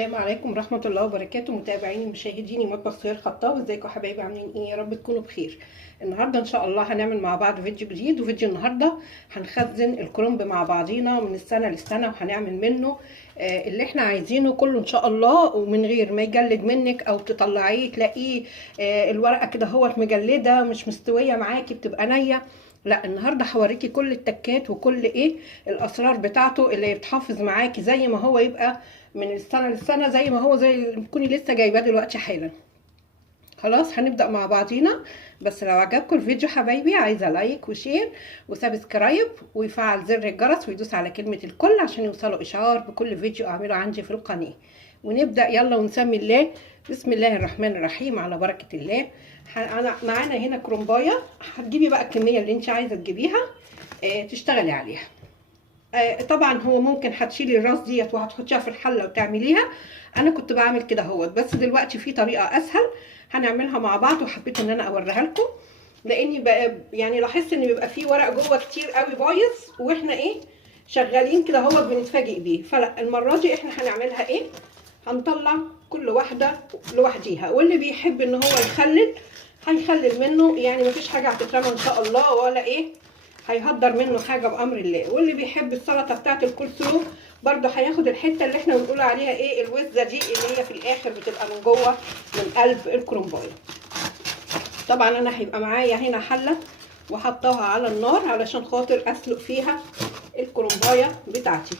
السلام عليكم ورحمة الله وبركاته. متابعيني ومشاهديني مطبخ سهير خطاب، ازيكم يا حبايبي؟ عاملين ايه؟ يا رب تكونوا بخير. النهارده ان شاء الله هنعمل مع بعض فيديو جديد، وفيديو النهارده هنخزن الكرنب مع بعضينا من السنة للسنة، وهنعمل منه اللي احنا عايزينه كله ان شاء الله، ومن غير ما يجلد منك او تطلعيه تلاقيه الورقة كده هو مجلدة مش مستوية معاكي، بتبقى نية. لا، النهارده هوريكي كل التكات وكل الاسرار بتاعته اللي يتحافظ معاكي زي ما هو، يبقى من السنه للسنه زي ما هو، زي اللي تكوني لسه جايباه دلوقتي حالا. خلاص هنبدا مع بعضينا، بس لو عجبكم الفيديو حبايبي عايزه لايك وشير وسبسكرايب ويفعل زر الجرس ويدوس على كلمه الكل عشان يوصلوا اشعار بكل فيديو اعمله عندي في القناه. ونبدا يلا ونسمي الله. بسم الله الرحمن الرحيم، على بركه الله. انا معانا هنا كرنبايه، هتجيبي بقى الكميه اللي انت عايزه تجيبيها تشتغلي عليها. طبعا هو ممكن هتشيلي الراس ديت وهتحطيها في الحله وتعمليها. انا كنت بعمل كده اهوت، بس دلوقتي في طريقه اسهل هنعملها مع بعض، وحبيت ان انا اوريها لكم، لاني بقى يعني لاحظت ان بيبقى فيه ورق جوه كتير قوي بايظ، واحنا شغالين كده اهوت بنتفاجئ بيه. فلا، المره دي احنا هنعملها هنطلع كل واحده لوحديها، واللي بيحب ان هو يخلل هيخلل منه، يعني مفيش حاجه هتترمى ان شاء الله، ولا هيهدر منه حاجه بامر الله. واللي بيحب السلطه بتاعت الكولسلو برضه هياخد الحته اللي احنا بنقول عليها الوزه دي، اللي هي في الاخر بتبقى من جوه من قلب الكرنبايه. طبعا انا هيبقى معايا هنا حله وحطاها على النار علشان خاطر اسلق فيها الكرنبايه بتاعتي.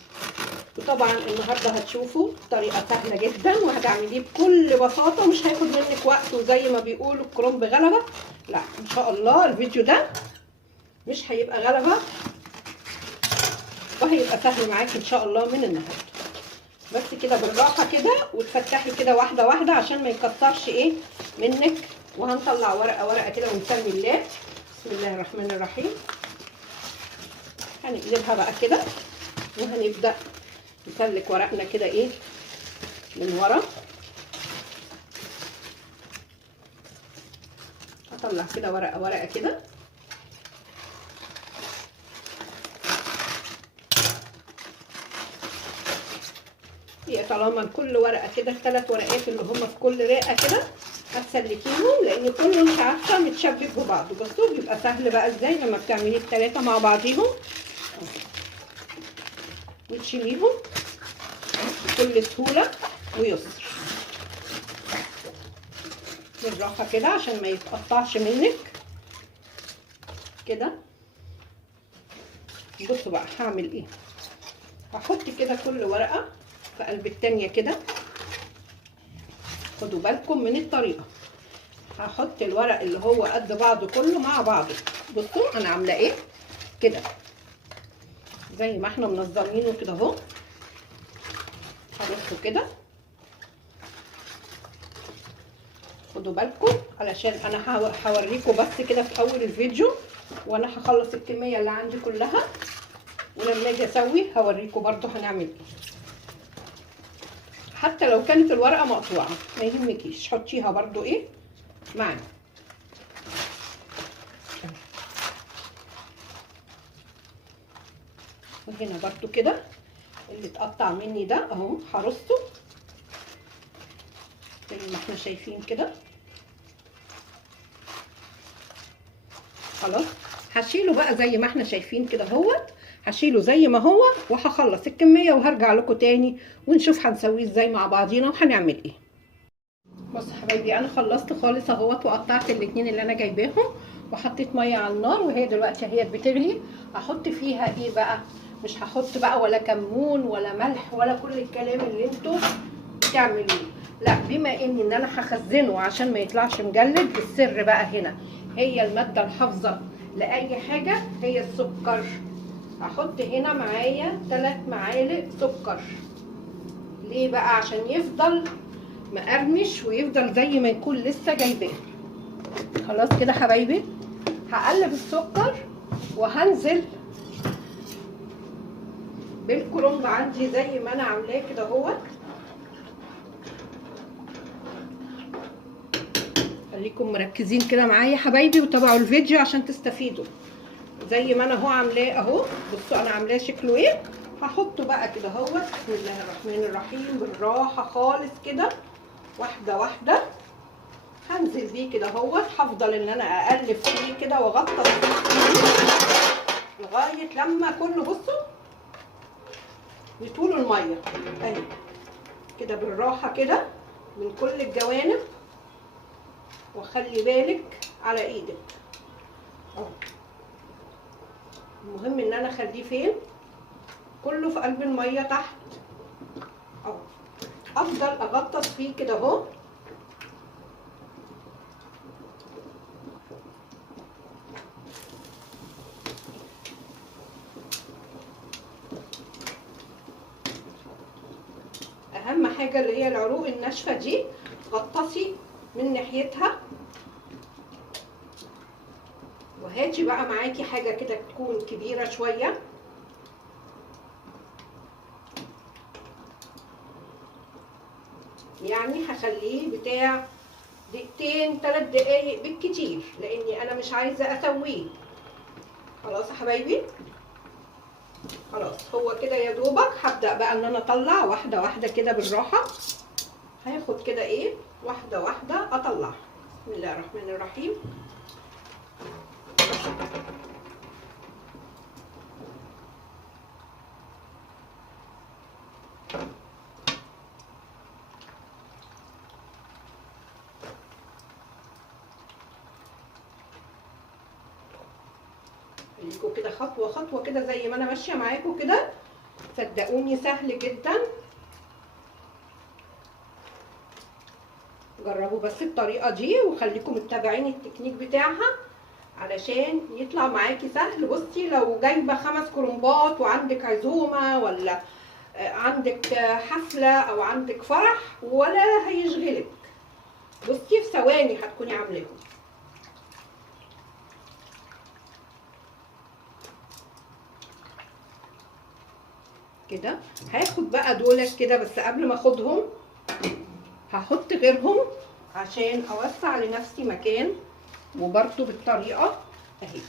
وطبعا النهارده هتشوفوا طريقه سهله جدا وهتعمليه بكل بساطه، مش هياخد منك وقت، وزي ما بيقولوا الكرنب غلبه. لا ان شاء الله الفيديو ده مش هيبقى غلبة، وهيبقى سهل معاكي ان شاء الله من النهارده. بس كده بالراحه كده، وتفتحي كده واحده واحده عشان ما يكترش منك. وهنطلع ورقه ورقه كده ونسمي الله. بسم الله الرحمن الرحيم. هنقلبها بقى كده، وهنبدا نسلك ورقنا كده من ورا. هطلع كده ورقه ورقه كده، طالما كل ورقه كده 3 ورقات اللي هم في كل رقه كده هتسلكيهم، لان كله مش عارفه متشبك ببعضه. بصوا بيبقى سهل بقى ازاي لما بتعملي ال3 مع بعضيهم وتشيليهم بكل سهوله ويسر. بالراحه كده عشان ما يتقطعش منك كده. بصوا بقى هعمل هحط كده كل ورقه في قلب التانية كده. خدوا بالكم من الطريقة. هحط الورق اللي هو قد بعضه كله مع بعضه. بصوا انا عامله كده زي ما احنا منظمينه كده اهو. هرصه كده، خدوا بالكم علشان انا هوريكم بس كده في اول الفيديو، وانا هخلص الكميه اللي عندي كلها، ولما اجي اسوي هوريكم برضو هنعمل حتى لو كانت الورقه مقطوعه ما يهمكيش، حطيها برضو معانا. وهنا برضو كده اللي اتقطع مني ده اهو هرصه زي ما احنا شايفين كده. خلاص هشيله بقى زي ما احنا شايفين كده اهوت، هشيله زي ما هو، وهخلص الكميه وهرجع لكم تاني ونشوف هنسويه ازاي مع بعضينا وهنعمل بصوا حبايبي، انا خلصت خالص اهوت، وقطعت الاتنين اللي انا جايباهم، وحطيت ميه على النار، وهي دلوقتي بتغلي. هحط فيها بقى؟ مش هحط بقى ولا كمون ولا ملح ولا كل الكلام اللي انتوا بتعملوه، لا. بما ان انا هخزنه عشان ما يطلعش مجلد، السر بقى هنا هي الماده الحافظه لاي حاجه، هي السكر. هحط هنا معايا 3 معالق سكر. ليه بقى؟ عشان يفضل مقرمش ويفضل زي ما يكون لسه جايباه. خلاص كده حبايبي، هقلب السكر وهنزل بالكرنب عندي زي ما انا عاملاه كده اهوت. خليكم مركزين كده معايا حبايبي وتابعوا الفيديو عشان تستفيدوا. زي ما انا عاملاه اهو. بصوا انا عاملاه شكله هحطه بقى كده اهوت. بسم الله الرحمن الرحيم، بالراحه خالص كده، واحده واحده هنزل بيه كده اهوت. هفضل ان انا اقلب فيه كده واغطس فيه لغايه لما كله بصوا يطول الميه اهي كده، بالراحه كده من كل الجوانب. وخلي بالك على ايدك اهو. المهم ان انا اخليه فين؟ كله في قلب الميه تحت اهو. افضل اغطس فيه كده اهو. اهم حاجه اللي هي العروق الناشفه دي غطسي من ناحيتها. وهاتي بقى معاكي حاجه كده تكون كبيره شويه، يعني هخليه بتاع دقيقتين 3 دقايق بالكتير، لاني انا مش عايزه اسويه. خلاص يا حبايبي، خلاص هو كده يا دوبك. هبدا بقى ان انا اطلع واحده واحده كده بالراحه. هاخد كده ايه واحده واحده اطلع. بسم الله الرحمن الرحيم. خليكوا كده خطوه خطوه كده زي ما انا ماشيه معاكم كده، صدقوني سهل جدا. جربوا بس الطريقه دي وخليكم متابعين التكنيك بتاعها علشان يطلع معاكي سهل. بصي لو جايبه 5 كرنبات وعندك عزومه ولا عندك حفله او عندك فرح ولا هيشغلك. بصي في ثواني هتكوني عاملاهم كده. هاخد بقى دولت كده، بس قبل ما اخدهم هحط غيرهم عشان اوسع لنفسي مكان. وبرده بالطريقه اهي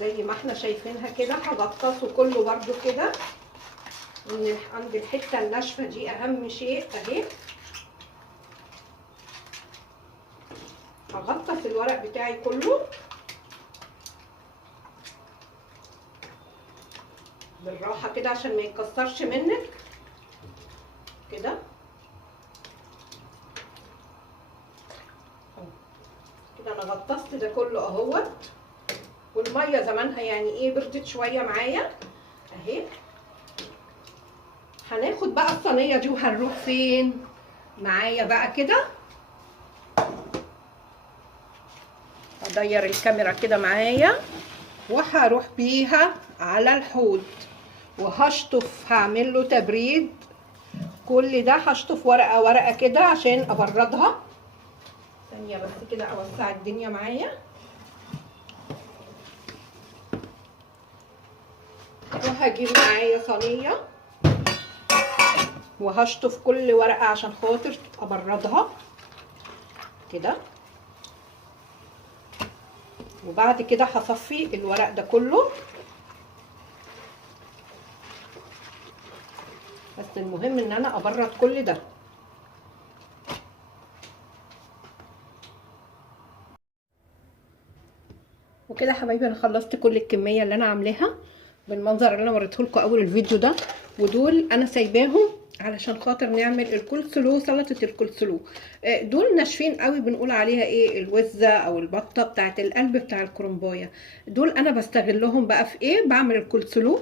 زي ما احنا شايفينها كده هغطسه كله برده كده. من عند الحته الناشفه دي اهم شيء اهي. هغطس الورق بتاعي كله بالراحه كده عشان ما يتكسرش منك كده. كده انا غطست ده كله اهوت. والميه زمانها يعني ايه بردت شويه معايا اهي. هناخد بقى الصينيه دي وهنروح فين معايا بقى كده. هدير الكاميرا كده معايا وهروح بيها على الحوض وهشطف. هعمل له تبريد. كل ده هشطف ورقه ورقه كده عشان ابردها. ثانيه بس كده اوسع الدنيا معايا. وهجيب معايا صينيه وهشطف كل ورقه عشان خاطر ابردها كده. وبعد كده هصفي الورق ده كله. بس المهم ان انا ابرد كل ده. وكده يا حبايبي انا خلصت كل الكميه اللي انا عاملاها بالمنظر اللي انا وريته لكم اول الفيديو ده. ودول انا سايباهم علشان خاطر نعمل الكولسلو، سلطه الكولسلو. دول ناشفين قوي، بنقول عليها ايه الوزه او البطه بتاعه القلب بتاع الكرنبايه. دول انا بستغلهم بقى في ايه؟ بعمل الكولسلو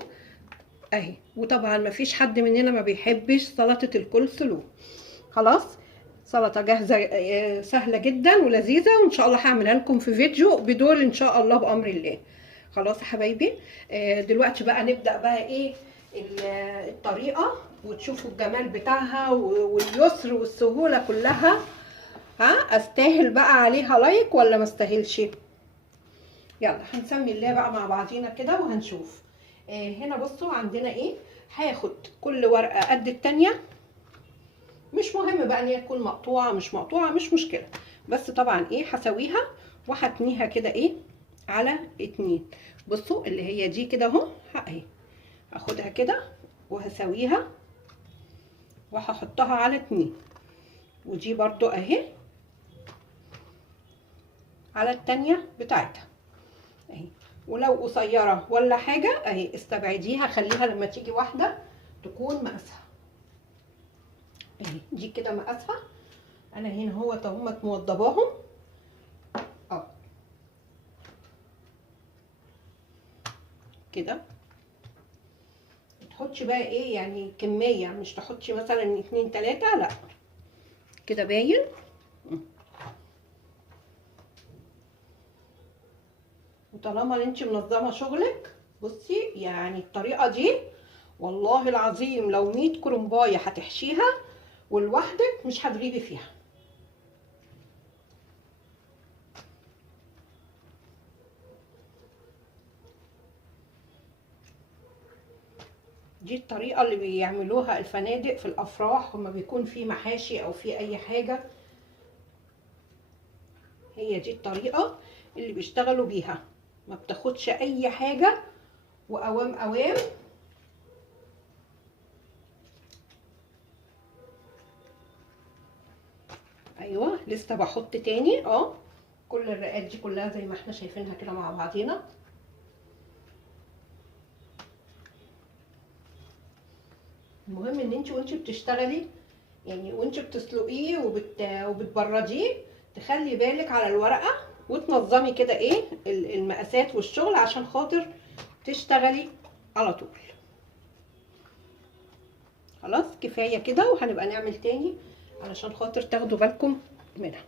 اهي. وطبعا مفيش حد مننا ما بيحبش سلطه الكولسلو. خلاص سلطه جاهزه سهله جدا ولذيذه، وان شاء الله هعملها لكم في فيديو بدول ان شاء الله بامر الله. خلاص يا حبايبي، دلوقتي بقى نبدا بقى ايه الطريقه وتشوفوا الجمال بتاعها واليسر والسهوله كلها. ها استاهل بقى عليها لايك ولا ما استاهلش؟ يلا هنسمي الله بقى مع بعضينا كده وهنشوف. هنا بصوا عندنا ايه. هاخد كل ورقه قد التانيه. مش مهم بقى ان هي تكون مقطوعه مش مقطوعه مش مشكله، بس طبعا ايه هسويها وهتنيها كده ايه على 2. بصوا اللي هي دي كده اهو اهي. هاخدها كده وهسويها وهحطها على 2. ودي برضو اهي على التانية بتاعتها اهي. ولو قصيرة ولا حاجة اهي استبعديها، خليها لما تيجي واحدة تكون مقاسها اهي. دي كده مقاسها. انا هنا هما موضباهم كده. تحطش بقى ايه يعني كمية، مش تحطش مثلا 2 3، لا كده باين. وطالما انت منظمه شغلك، بصي يعني الطريقه دي والله العظيم لو 100 كرنبايه هتحشيها ولوحدك مش هتغيبي فيها. دي الطريقه اللي بيعملوها الفنادق في الافراح، وما بيكون في محاشي او في اي حاجه، هي دي الطريقه اللي بيشتغلوا بيها. ما بتاخدش اي حاجه وقوام قوام. ايوه لسه بحط تاني كل الرقات دي كلها زي ما احنا شايفينها كده مع بعضينا. المهم ان انت وانت بتشتغلي يعني وانت بتسلقيه وبتبرديه تخلي بالك على الورقه وتنظمي كده ايه المقاسات والشغل عشان خاطر تشتغلي على طول. خلاص كفايه كده، وهنبقى نعمل تاني علشان خاطر تاخدوا بالكم منها.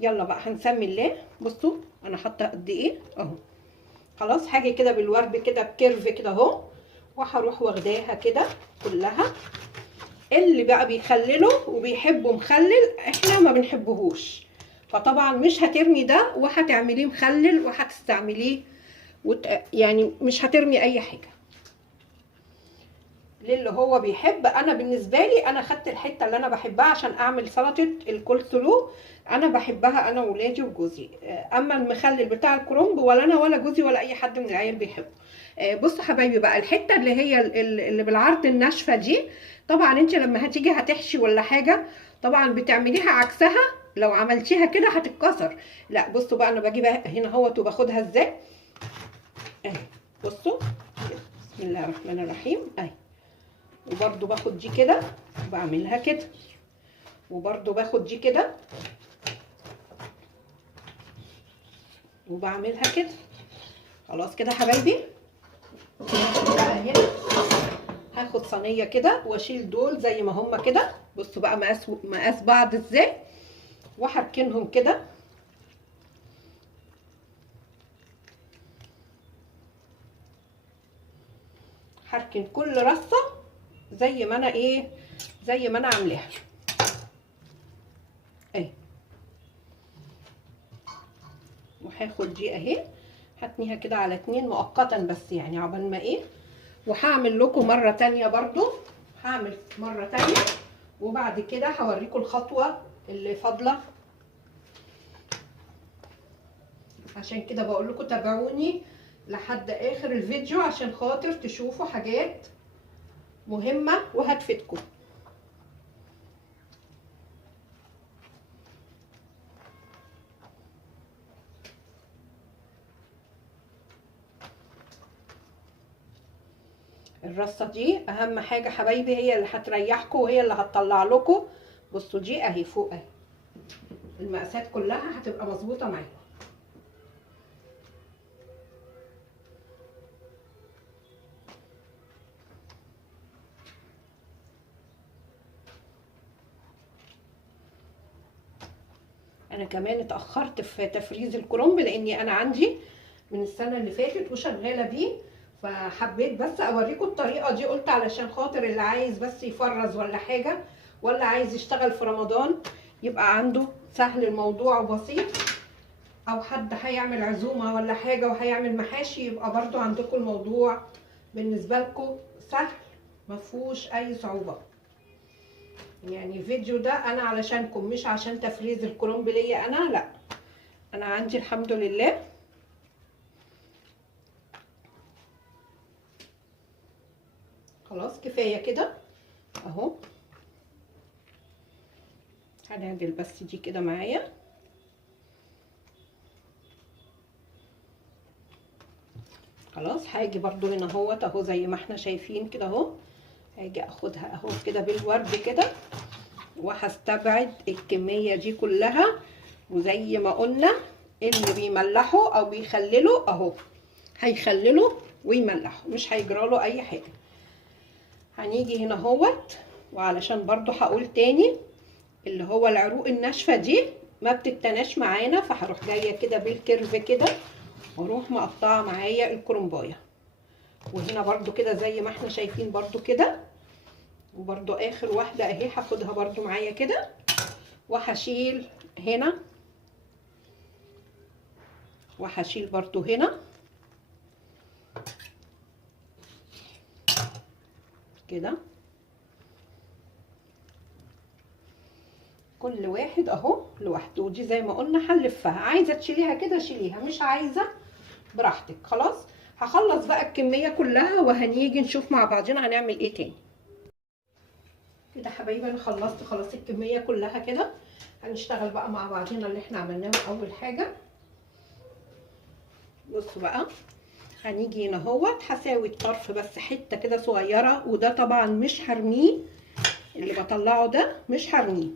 يلا بقى هنسمي الله. بصوا انا حاطه قد ايه اهو. خلاص حاجه كده بالورد كده بكيرف كده اهو، وهروح واخداها كده كلها. اللي بقى بيخلله وبيحبه مخلل احنا ما بنحبهوش، فطبعا مش هترمي ده وهتعمليه مخلل وهتستعمليه يعني مش هترمي اي حاجه. للي هو بيحب، انا بالنسبه لي انا خدت الحته اللي انا بحبها عشان اعمل سلطه الكولسلو، انا بحبها انا وولادي وجوزي. اما المخلل بتاع الكرنب ولا انا ولا جوزي ولا اي حد من العيال بيحبه. بصوا حبايبي بقى الحته اللي هي اللي بالعرض الناشفه دي، طبعا انت لما هتيجي هتحشي ولا حاجه طبعا بتعمليها عكسها. لو عملتيها كده هتتكسر. لا بصوا بقى انا باجي هنا اهوت وباخدها ازاي اهي. بصوا بسم الله الرحمن الرحيم اهي. وبرده باخد دي كده وبعملها كده، وبرده باخد دي كده وبعملها كده. خلاص كده حبايبي. بقى هنا هاخد صينيه كده واشيل دول زي ما هما كده. بصوا بقى مقاس بعض ازاي، وهركنهم كده. هركن كل رصه زي ما انا زي ما انا عاملاها اهي. وهاخد دي اهي هتنيها كده على 2 مؤقتا بس يعني عقبال ما وهعمل لكم مره تانيه برضو، هعمل مره تانيه وبعد كده هوريكم الخطوه اللي فاضله. عشان كده بقول لكم تابعوني لحد اخر الفيديو عشان خاطر تشوفوا حاجات مهمه وهتفيدكم. الرصه دي اهم حاجه حبايبي، هي اللي هتريحكم وهي اللي هتطلع لكم. بصوا دي اهي فوق اهي، المقاسات كلها هتبقى مظبوطه معاكم. انا كمان اتاخرت في تفريز الكرنب لاني انا عندي من السنه اللي فاتت وشغاله بيه، فحبيت بس اوريكم الطريقه دي. قلت علشان خاطر اللي عايز بس يفرز ولا حاجه ولا عايز يشتغل في رمضان يبقى عنده سهل الموضوع وبسيط، او حد هيعمل عزومه ولا حاجه وهيعمل محاشي يبقى برضو عندكم الموضوع بالنسبه لكم سهل مفهوش اي صعوبه. يعني الفيديو ده انا علشانكم مش عشان تفريز الكرنب ليا انا، لا انا عندي الحمد لله خلاص كفايه كده اهو. هنعدل بس دي كده معايا. خلاص هاجي برضو هنا اهوت اهو زي ما احنا شايفين كده اهو. هاجي اخدها اهو كده بالورد كده، وهستبعد الكميه دي كلها. وزي ما قلنا اللي بيملحوا او بيخللوا اهو هيخللوا ويملحوا، مش هيجراله اي حاجه. هنيجي هنا اهوت، وعلشان برضو هقول تاني اللي هو العروق الناشفه دي ما بتتناش معانا، فهروح جايه كده بالكيرف كده واروح مقطعه معايا الكرنبايه. وهنا برضو كده زي ما احنا شايفين برضو كده. وبرضو اخر واحده اهي هاخدها برضو معايا كده، وهشيل هنا وهشيل برضو هنا كده. كل واحد اهو لوحده. ودي زي ما قلنا هنلفها، عايزه تشيليها كده شيليها، مش عايزه براحتك. خلاص هخلص بقى الكميه كلها وهنيجي نشوف مع بعضنا هنعمل ايه تاني. كده حبايبي انا خلصت خلاص الكميه كلها كده. هنشتغل بقى مع بعضنا اللي احنا عملناه. اول حاجه بصوا بقى، هنيجي هنا اهوت هساوي الطرف بس حته كده صغيره، وده طبعا مش هرميه، اللي بطلعه ده مش هرميه.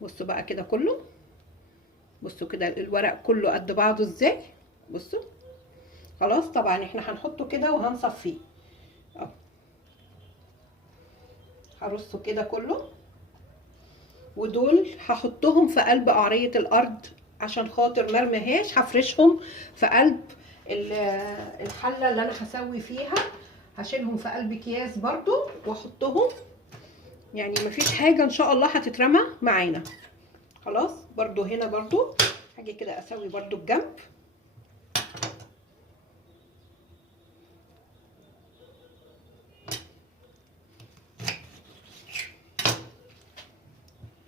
بصوا بقى كده كله، بصوا كده الورق كله قد بعضه ازاي. بصوا خلاص طبعا احنا هنحطه كده وهنصفيه اهو. هرصه كده كله، ودول هحطهم في قلب قعريه الارض عشان خاطر مرميهاش. هفرشهم في قلب الحله اللي انا هسوي فيها. هشيلهم في قلب اكياس برضو واحطهم، يعني مفيش حاجه ان شاء الله هتترمى معانا. خلاص برضو هنا برضو هاجي كده اسوي برضو الجنب.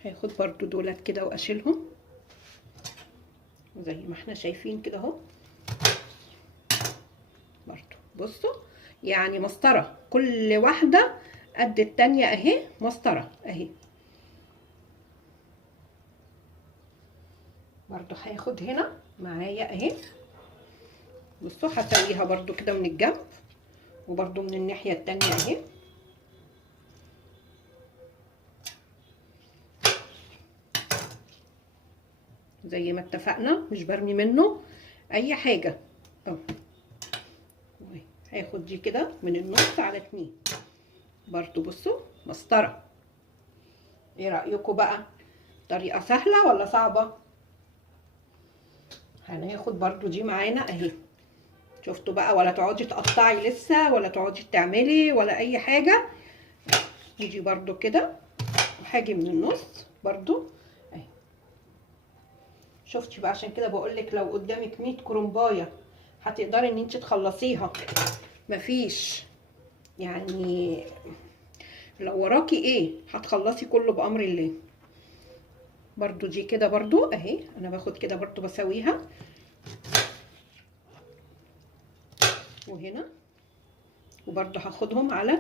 هاخد برضو دولت كده واشيلهم زي ما احنا شايفين كده اهو. برضو بصوا يعني مسطره، كل واحده قد التانيه اهي، مسطره اهي. برضو هاخد هنا معايا اهي. بصوا هسويها برضو كده من الجنب، وبرضو من الناحيه التانيه اهي. زي ما اتفقنا مش برمي منه اي حاجه اهو. هاخد دي كده من النص على 2 برضو. بصوا مسطره. ايه رايكم بقى؟ طريقه سهله ولا صعبه؟ هناخد برضو دي معانا اهي. شفتوا بقى؟ ولا تقعدي تقطعي لسه ولا تقعدي تعملي ولا اي حاجه. نيجي برضو كده وهاجي من النص برضو اهي. شفتي بقى؟ عشان كده بقولك لو قدامك 100 كرنبايه هتقدري ان انت تخلصيها. مفيش يعني لو وراكي ايه هتخلصي كله بامر الله. برضو دي كده برضو اهي. انا باخد كده برضو بسويها، وهنا وبرضو هاخدهم على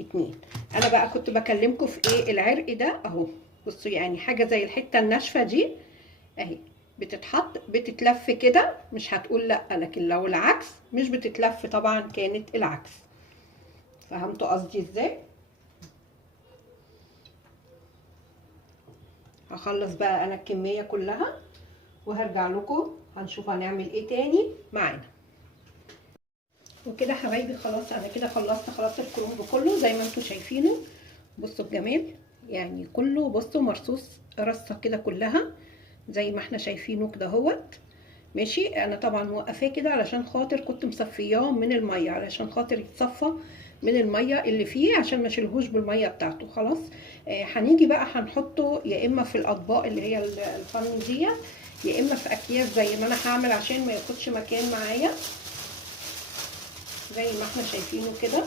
2. انا بقى كنت بكلمكم في ايه؟ العرق ده اهو. بصوا يعني حاجه زي الحته الناشفه دي اهي بتتحط بتتلف كده، مش هتقول لا. لكن لو العكس مش بتتلف طبعا كانت العكس. فهمتوا قصدي ازاي؟ هخلص بقى انا الكميه كلها وهرجع لكم هنشوف هنعمل ايه تاني معانا. وكده حبايبي خلاص انا كده خلصت الكرنب كله زي ما انتم شايفينه. بصوا الجمال يعني كله. بصوا مرصوص رصه كده كلها زي ما احنا شايفينه كده اهوت. ماشي. انا طبعا موقفاه كده علشان خاطر كنت مصفياه من الميه، علشان خاطر يتصفى من الميه اللي فيه عشان ما اشيلهوش بالميه بتاعته. خلاص هنيجي بقى هنحطه يا اما في الاطباق اللي هي الفن دي، يا اما في اكياس زي ما انا هعمل عشان ما ياخدش مكان معايا زي ما احنا شايفينه كده.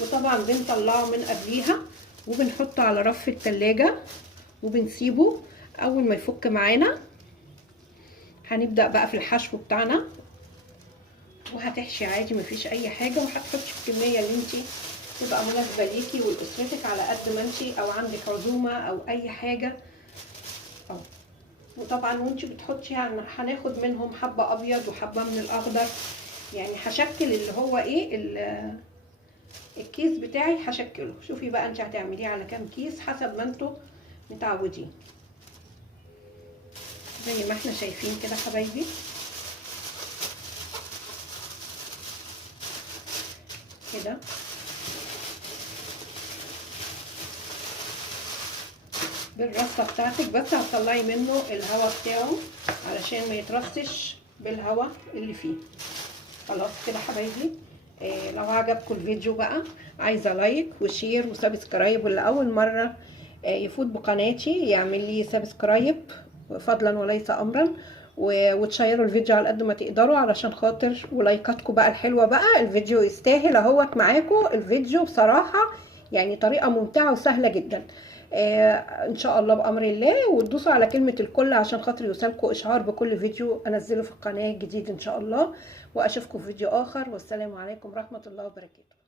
وطبعا بنطلعه من قبليها وبنحطه على رف التلاجة وبنسيبه. اول ما يفك معانا هنبدأ بقى في الحشو بتاعنا. وهتحشي عادي مفيش اي حاجه، وهتحطي الكميه اللي انت تبقى مناسبه ليكي ولاسرتك على قد ما انت او عندك عزومه او اي حاجه. أو. وطبعا وانت بتحطي هناخد منهم حبه ابيض وحبه من الاخضر، يعني هشكل اللي هو ايه الكيس بتاعي هشكله. شوفي بقى انت هتعمليه على كام كيس حسب ما انتوا متعودين، زي ما احنا شايفين كده حبايبي. كده بالرصه بتاعتك، بس هتطلعي منه الهواء بتاعه علشان ما يترصش بالهواء اللي فيه. خلاص كده حبايبي. لو عجبكم الفيديو بقى، عايزه لايك وشير وسبسكرايب، واللي اول مره يفوت بقناتي يعمل لي سبسكرايب فضلا وليس امرا، وتشيروا الفيديو على قد ما تقدروا علشان خاطر، ولايكاتكم بقى الحلوه بقى. الفيديو يستاهل اهوت معاكم الفيديو بصراحه، يعني طريقه ممتعه وسهله جدا. ان شاء الله بامر الله، وتدوسوا على كلمه الكل عشان خاطر يوصلكم اشعار بكل فيديو انزله في القناه الجديد ان شاء الله. واشوفكم في فيديو اخر، والسلام عليكم ورحمه الله وبركاته.